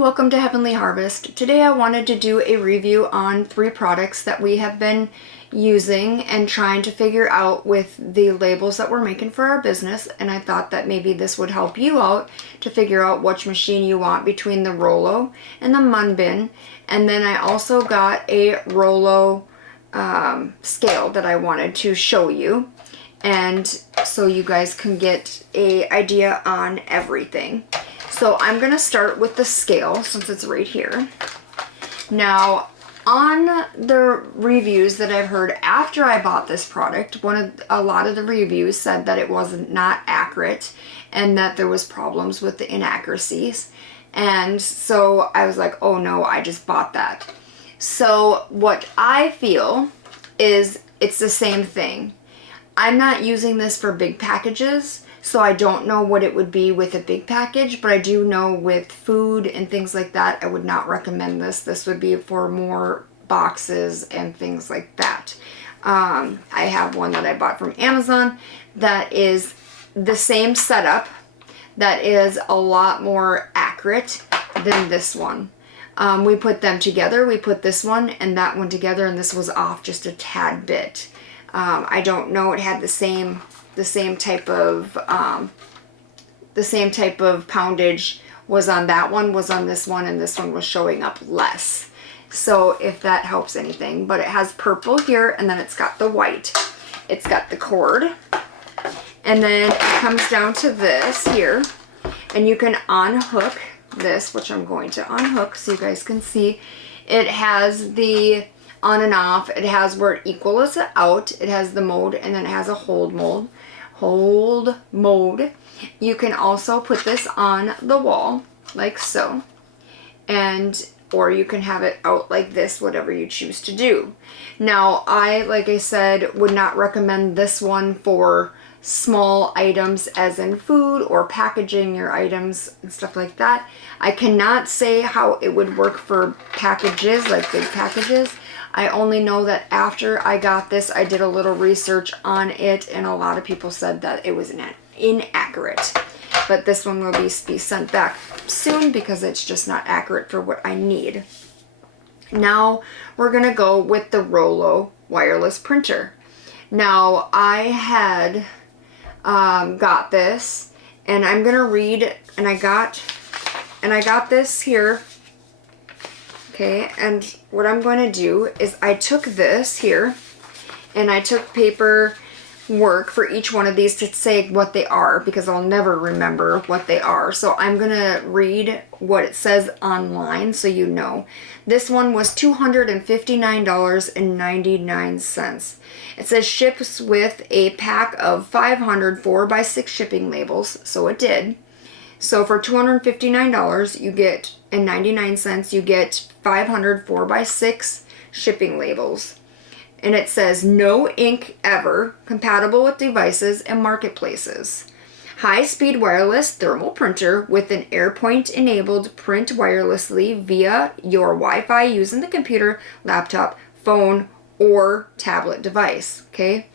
welcome to Heavenly Harvest. Today I wanted to do a review on 3 products that we have been using and trying to figure out with the labels that we're making for our business, and I thought that maybe this would help you out to figure out which machine you want between the Rollo and the Munbyn. And then I also got a Rollo scale that I wanted to show you, and so you guys can get an idea on everything. So I'm going to start with the scale since it's right here. Now, on the reviews that I've heard after I bought this product, a lot of the reviews said that it wasn't not accurate and that there was problems with the inaccuracies. And so I was like, oh no, I just bought that. So what I feel is it's the same thing. I'm not using this for big packages, so I don't know what it would be with a big package, but I do know with food and things like that, I would not recommend this. This would be for more boxes and things like that. I have one that I bought from Amazon that is the same setup, that is a lot more accurate than this one. We put them together. We put this one and that one together, and this was off just a tad bit. I don't know, it had the same type of poundage was on that one, was on this one, and this one was showing up less. So if that helps anything, but it has purple here, and then it's got the white. It's got the cord, and then it comes down to this here, and you can unhook this, which I'm going to unhook so you guys can see. It has the on and off. It has where it equals it out. It has the mode, and then it has a hold mode. You can also put this on the wall like so, or you can have it out like this, whatever you choose to do. Now, like I said, would not recommend this one for small items as in food or packaging your items and stuff like that. I cannot say how it would work for packages, like big packages. I only know that after I got this, I did a little research on it, and a lot of people said that it was inaccurate. But this one will be sent back soon because it's just not accurate for what I need. Now we're going to go with the Rollo wireless printer. Now I had got this, and I'm going to read, and I got this here. Okay, and what I'm going to do is I took this here, and I took paper work for each one of these to say what they are, because I'll never remember what they are. So I'm going to read what it says online so you know. This one was $259.99. It says ships with a pack of 500 4x6 shipping labels, so it did. So for $259 you get, and 99 cents, you get 500 4x6 shipping labels. And it says no ink ever, compatible with devices and marketplaces. High-speed wireless thermal printer with an AirPoint enabled print wirelessly via your Wi-Fi using the computer, laptop, phone, or tablet device. Okay?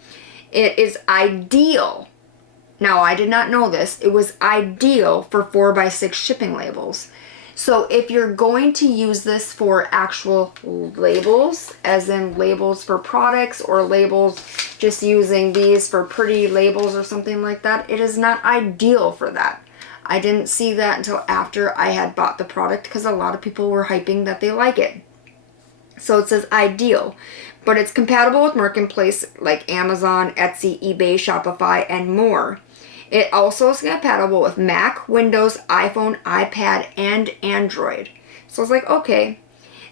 It is ideal. Now, I did not know this. It was ideal for 4x6 shipping labels. So if you're going to use this for actual labels, as in labels for products or labels just using these for pretty labels or something like that, it is not ideal for that. I didn't see that until after I had bought the product, because a lot of people were hyping that they like it. So it says ideal, but it's compatible with marketplace like Amazon, Etsy, eBay, Shopify, and more. It also is compatible with Mac, Windows, iPhone, iPad, and Android. So I was like, okay.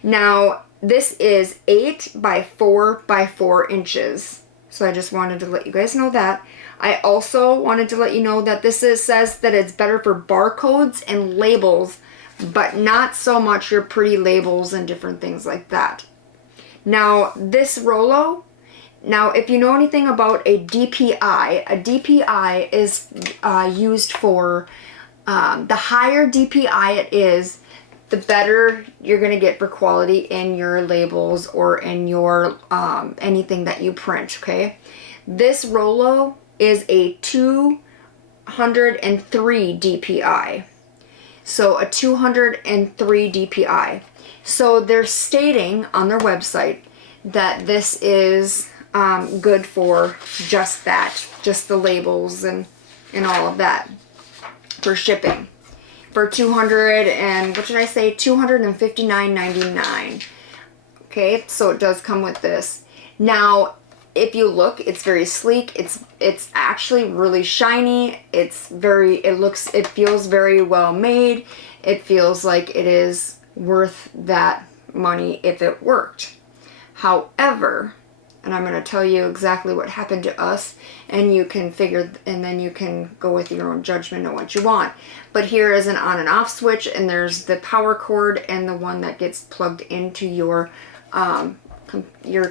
Now, this is 8 by 4 by 4 inches. So I just wanted to let you guys know that. I also wanted to let you know that this says that it's better for barcodes and labels, but not so much your pretty labels and different things like that. Now, this Rollo, now, if you know anything about a DPI is used for, the higher DPI it is, the better you're going to get for quality in your labels or in your anything that you print, okay? This Rollo is a 203 DPI. So a 203 DPI. So they're stating on their website that this is good for just that, just the labels and all of that for shipping. For 200 and what did I say? $259.99. Okay, so it does come with this. Now, if you look, it's very sleek. It's actually really shiny. It feels very well made. It feels like it is worth that money if it worked. However, and I'm going to tell you exactly what happened to us, and you can figure, and then you can go with your own judgment on what you want. But here is an on and off switch, and there's the power cord and the one that gets plugged into your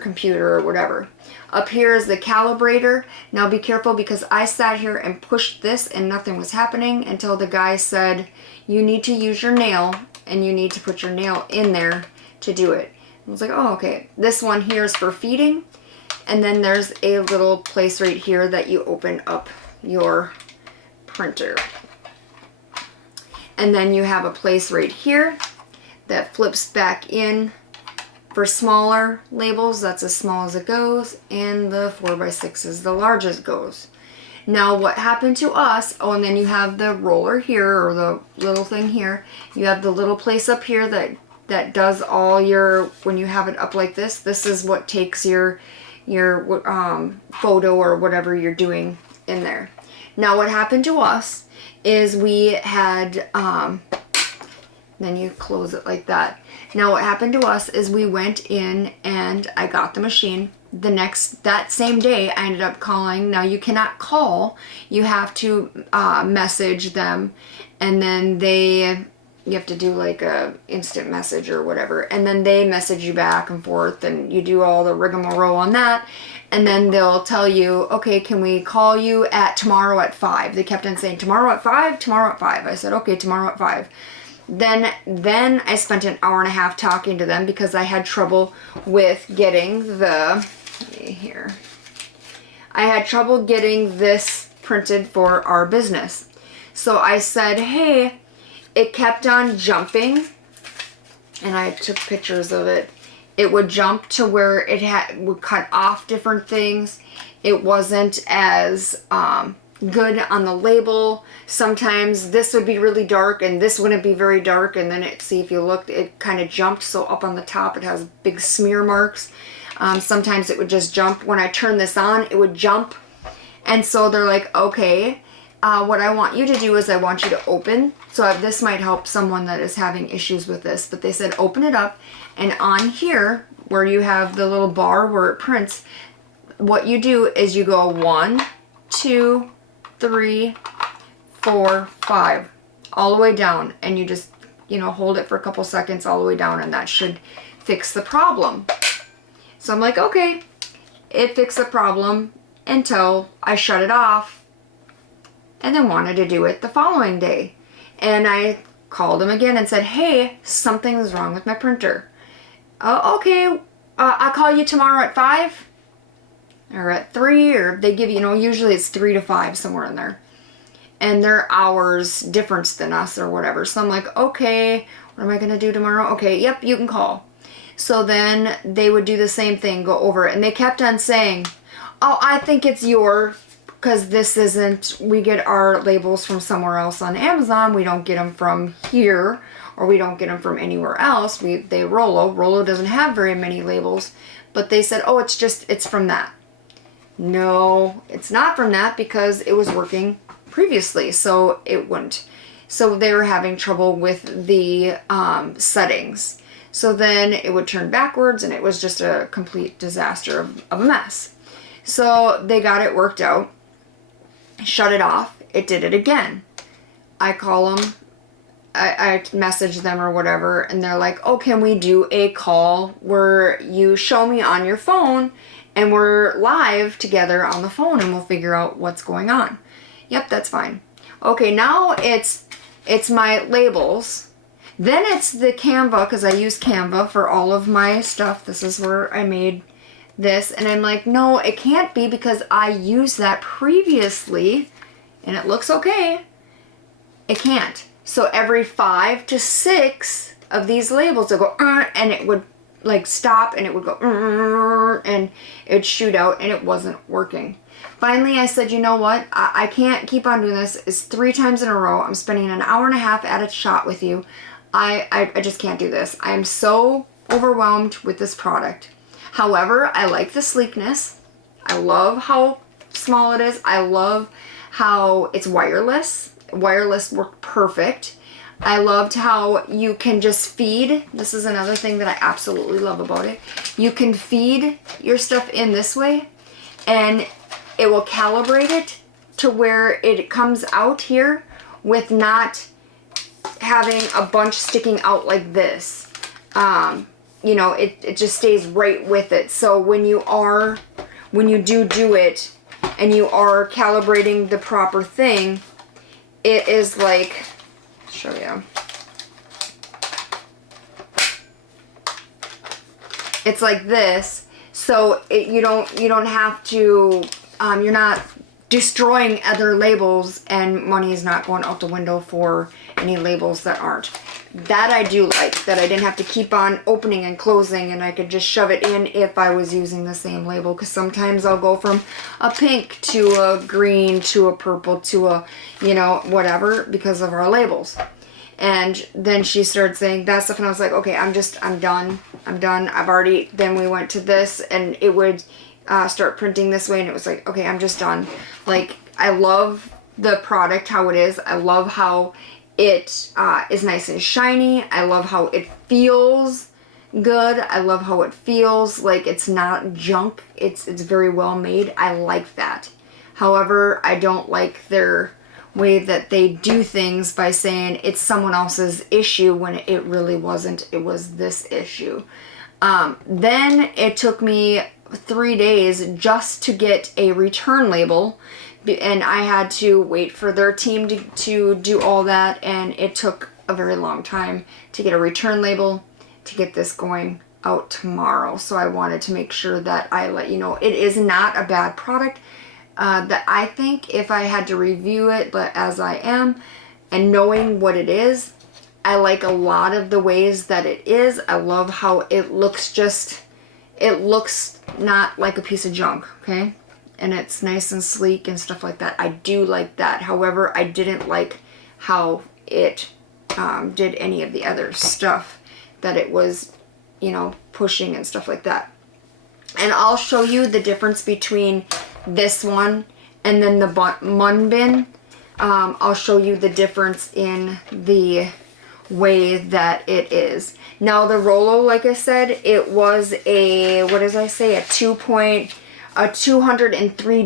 computer or whatever. Up here is the calibrator. Now be careful, because I sat here and pushed this and nothing was happening until the guy said, you need to use your nail and you need to put your nail in there to do it. I was like, oh, okay. This one here is for feeding. And then there's a little place right here that you open up your printer. And then you have a place right here that flips back in for smaller labels. That's as small as it goes. And the 4x6 is the largest it goes. Now what happened to us, oh, and then you have the roller here, or the little thing here. You have the little place up here that does all your, when you have it up like this is what takes your photo or whatever you're doing in there. Now what happened to us is we had, then you close it like that. Now what happened to us is we went in and I got the machine. That same day I ended up calling. Now you cannot call, you have to message them, and then you have to do like a instant message or whatever, and then they message you back and forth, and you do all the rigmarole on that, and then they'll tell you, okay, can we call you at tomorrow at 5? They kept on saying tomorrow at 5, tomorrow at 5. I said, okay, tomorrow at 5. Then I spent an hour and a half talking to them because I had trouble with getting I had trouble getting this printed for our business. So I said, hey, it kept on jumping, and I took pictures of it. It would jump to where would cut off different things. It wasn't as good on the label. Sometimes this would be really dark and this wouldn't be very dark, and then see if you looked, it kind of jumped. So up on the top it has big smear marks. Sometimes it would just jump. When I turn this on, it would jump. And so they're like, okay, what I want you to do is I want you to open. So this might help someone that is having issues with this. But they said open it up, and on here where you have the little bar where it prints, what you do is you go 1, 2, 3, 4, 5, all the way down, and you just, hold it for a couple seconds all the way down, and that should fix the problem. So I'm like, okay, it fixed the problem until I shut it off and then wanted to do it the following day. And I called them again and said, hey, something is wrong with my printer. Okay, I'll call you tomorrow at 5 or at 3, or they give you, usually it's 3 to 5, somewhere in there. And they're hours difference than us or whatever. So I'm like, okay, what am I going to do tomorrow? Okay, yep, you can call. So then they would do the same thing, go over it. And they kept on saying, oh, I think it's because this isn't, we get our labels from somewhere else on Amazon. We don't get them from here, or we don't get them from anywhere else. Rollo doesn't have very many labels, but they said, oh, it's from that. No, it's not from that, because it was working previously, so it wouldn't. So they were having trouble with the settings. So then it would turn backwards, and it was just a complete disaster of a mess. So they got it worked out, shut it off, it did it again. I call them, I message them or whatever, and they're like, oh, can we do a call where you show me on your phone and we're live together on the phone and we'll figure out what's going on. Yep, that's fine. Okay, now it's my labels. Then it's the Canva, because I use Canva for all of my stuff. This is where I made this. And I'm like, no, it can't be, because I used that previously and it looks okay. It can't. So every 5 to 6 of these labels would go, and it would like stop, and it would go, and it would shoot out, and it wasn't working. Finally, I said, you know what? I can't keep on doing this. It's 3 times in a row. I'm spending an hour and a half at a shot with you. I just can't do this. I'm so overwhelmed with this product. However, I like the sleekness. I love how small it is. I love how it's wireless. Wireless worked perfect. I loved how you can just feed. This is another thing that I absolutely love about it. You can feed your stuff in this way, and it will calibrate it to where it comes out here with not having a bunch sticking out like this. You know, it just stays right with it. So when you do it and you are calibrating the proper thing, it is like, I'll show you. It's like this. So you don't have to, you're not destroying other labels, and money is not going out the window for any labels that aren't. That I do like, that I didn't have to keep on opening and closing, and I could just shove it in if I was using the same label, because sometimes I'll go from a pink to a green to a purple to a, you know, whatever, because of our labels. And then she started saying that stuff, and I was like, okay, I'm done. Then we went to this, and it would start printing this way, and it was like, okay, I'm just done. Like, I love the product, how it is. I love how it is nice and shiny. I love how it feels good. I love how it feels like it's not junk. It's very well made. I like that. However, I don't like their way that they do things by saying it's someone else's issue when it really wasn't. It was this issue. Then it took me 3 days just to get a return label, and I had to wait for their team to do all that, and it took a very long time to get a return label to get this going out tomorrow. So I wanted to make sure that I let you know it is not a bad product. That I think if I had to review it, but as I am, and knowing what it is, I like a lot of the ways that it is. I love how it looks. It looks not like a piece of junk, okay? And it's nice and sleek and stuff like that. I do like that. However, I didn't like how it did any of the other stuff that it was, you know, pushing and stuff like that. And I'll show you the difference between this one and then the Munbyn. I'll show you the difference in the way that it is. Now the Rollo, like I said, it was a, what did I say, a 203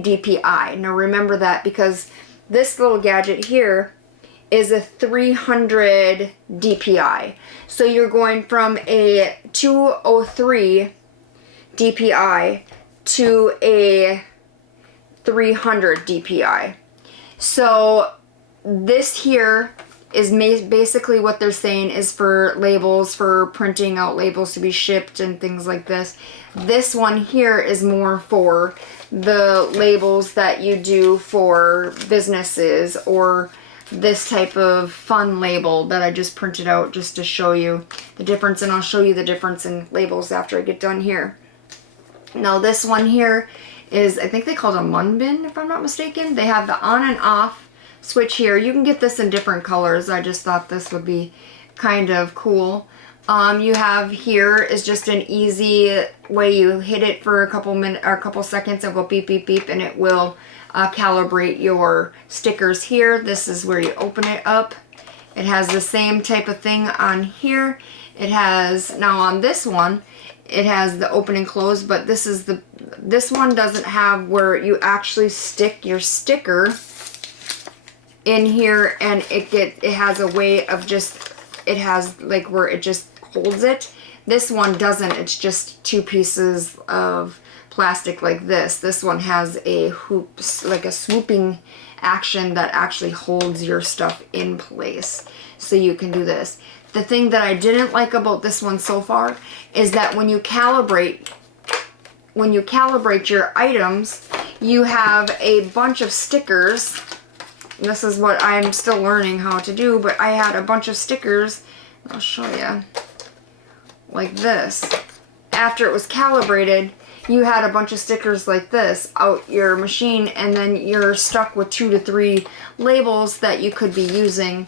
DPI. Now remember that, because this little gadget here is a 300 DPI. So you're going from a 203 DPI to a 300 DPI. So this here is basically what they're saying is for labels, for printing out labels to be shipped and things like this. This one here is more for the labels that you do for businesses, or this type of fun label that I just printed out just to show you the difference, and I'll show you the difference in labels after I get done here. Now this one here is, I think they call it a Munbyn, if I'm not mistaken. They have the on and off switch here. You can get this in different colors. I just thought this would be kind of cool. You have here is just an easy way. You hit it for a couple minutes or a couple seconds, and go beep beep beep, and it will calibrate your stickers here. This is where you open it up. It has the same type of thing on here. It has, now on this one, it has the open and close, but this one doesn't have where you actually stick your sticker in here, and it has a way of just, it has like where it just holds it. This one doesn't. It's just two pieces of plastic like this. This one has a hoop, like a swooping action that actually holds your stuff in place, so you can do this. The thing that I didn't like about this one so far is that when you calibrate your items, you have a bunch of stickers this is what I'm still learning how to do, but I had a bunch of stickers, I'll show you, like this. After it was calibrated, you had a bunch of stickers like this out your machine, and then you're stuck with 2 to 3 labels that you could be using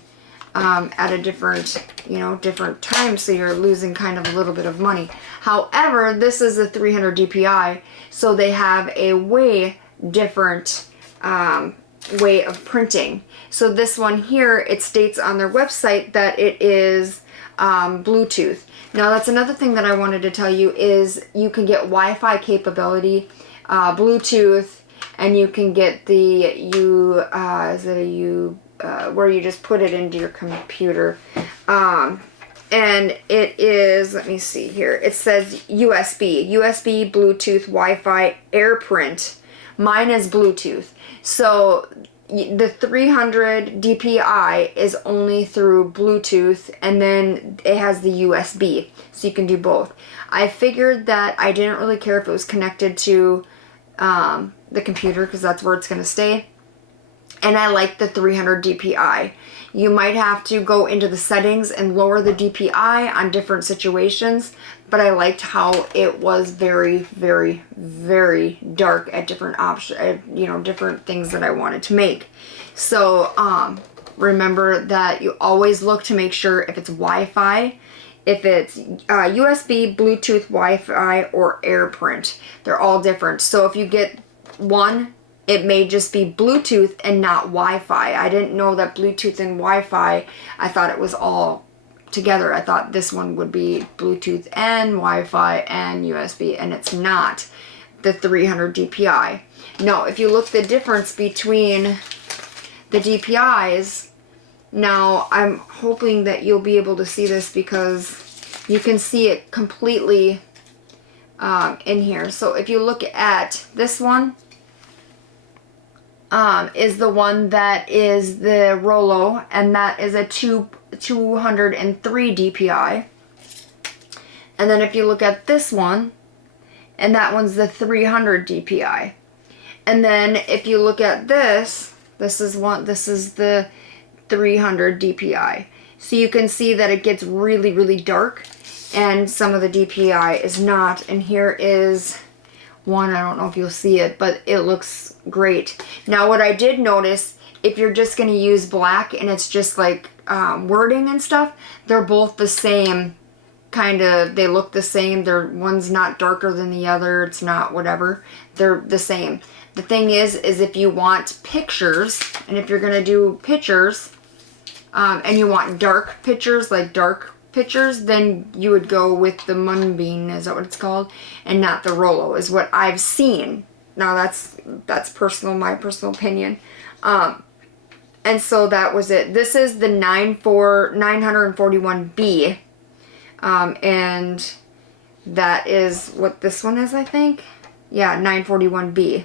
at a different, you know, different time, so you're losing kind of a little bit of money. However, this is a 300 DPI, so they have a way different way of printing. So this one here, it states on their website that it is Bluetooth. Now that's another thing that I wanted to tell you is you can get Wi-Fi capability, Bluetooth, and you can get the where you just put it into your computer. And it is, let me see here, it says USB, Bluetooth, Wi-Fi, AirPrint. Mine is Bluetooth. So the 300 DPI is only through Bluetooth, and then it has the USB, so you can do both. I figured that I didn't really care if it was connected to the computer, because that's where it's going to stay. And I like the 300 DPI. You might have to go into the settings and lower the DPI on different situations, but I liked how it was very, very, very dark at different options, you know, different things that I wanted to make. So remember that you always look to make sure if it's Wi-Fi, if it's USB, Bluetooth, Wi-Fi, or AirPrint. They're all different. So if you get one, it may just be Bluetooth and not Wi-Fi. I didn't know that Bluetooth and Wi-Fi, I thought it was all together. I thought this one would be Bluetooth and Wi-Fi and USB, and it's not the 300 DPI. Now, if you look the difference between the DPIs, now I'm hoping that you'll be able to see this because you can see it completely in here. So if you look at this one, is the one that is the Rollo, and that is a 203 DPI. And then if you look at this one, and that one's the 300 DPI. And then if you look at this is the 300 DPI. So you can see that it gets really, really dark, and some of the DPI is not. And here is one, I don't know if you'll see it, but it looks great. Now what I did notice, if you're just going to use black and it's just like wording and stuff, they're both the same kind of, they look the same. One's not darker than the other, it's not whatever, they're the same. The thing is if you want pictures, and if you're going to do pictures and you want dark pictures, like dark pictures, then you would go with the Munbyn, is that what it's called, and not the Rollo, is what I've seen. Now that's personal, my personal opinion. And so that was it. This is the 941B, and that is what this one is, I think. Yeah, 941B.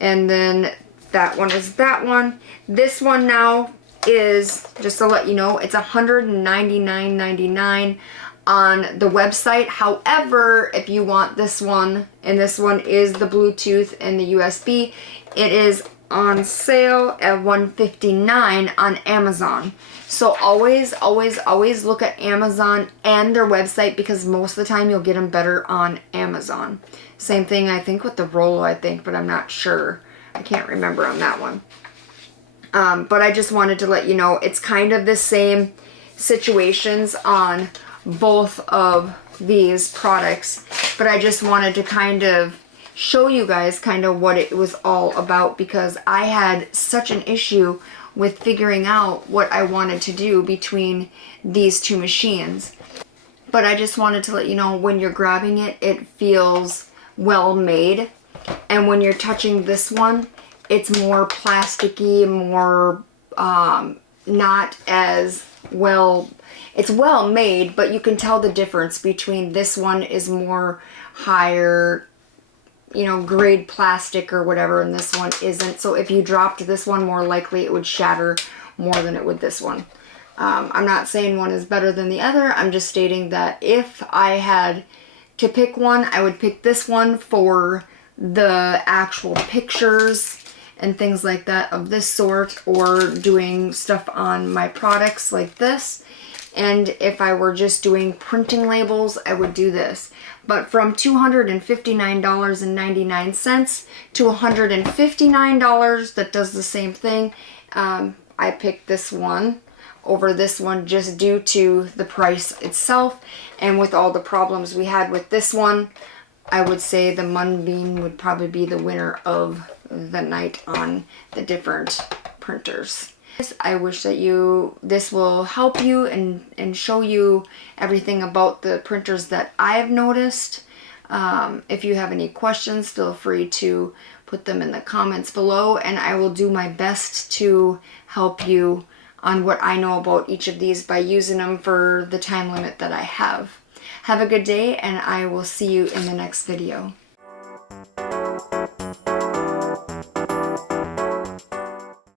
And then that one is that one. This one now is, just to let you know, it's $199.99 on the website. However, if you want this one, and this one is the Bluetooth and the USB, it is on sale at $159 on Amazon. So always, always, always look at Amazon and their website, because most of the time you'll get them better on Amazon. Same thing, I think, with the Rollo, I think, but I'm not sure. I can't remember on that one. But I just wanted to let you know it's kind of the same situations on both of these products, but I just wanted to kind of show you guys kind of what it was all about, because I had such an issue with figuring out what I wanted to do between these two machines. But I just wanted to let you know, when you're grabbing it, it feels well made, and when you're touching this one, it's more plasticky, more not as well. It's well made, but you can tell the difference between this one is more higher, you know, grade plastic or whatever, and this one isn't. So if you dropped this one, more likely it would shatter more than it would this one. I'm not saying one is better than the other. I'm just stating that if I had to pick one, I would pick this one for the actual pictures and things like that of this sort, or doing stuff on my products like this. And if I were just doing printing labels, I would do this. But from $259.99 to $159 that does the same thing, I picked this one over this one just due to the price itself. And with all the problems we had with this one, I would say the Munbyn would probably be the winner of the night on the different printers. I wish that this will help you and show you everything about the printers that I've noticed. If you have any questions, feel free to put them in the comments below, and I will do my best to help you on what I know about each of these by using them for the time limit that I have. Have a good day, and I will see you in the next video.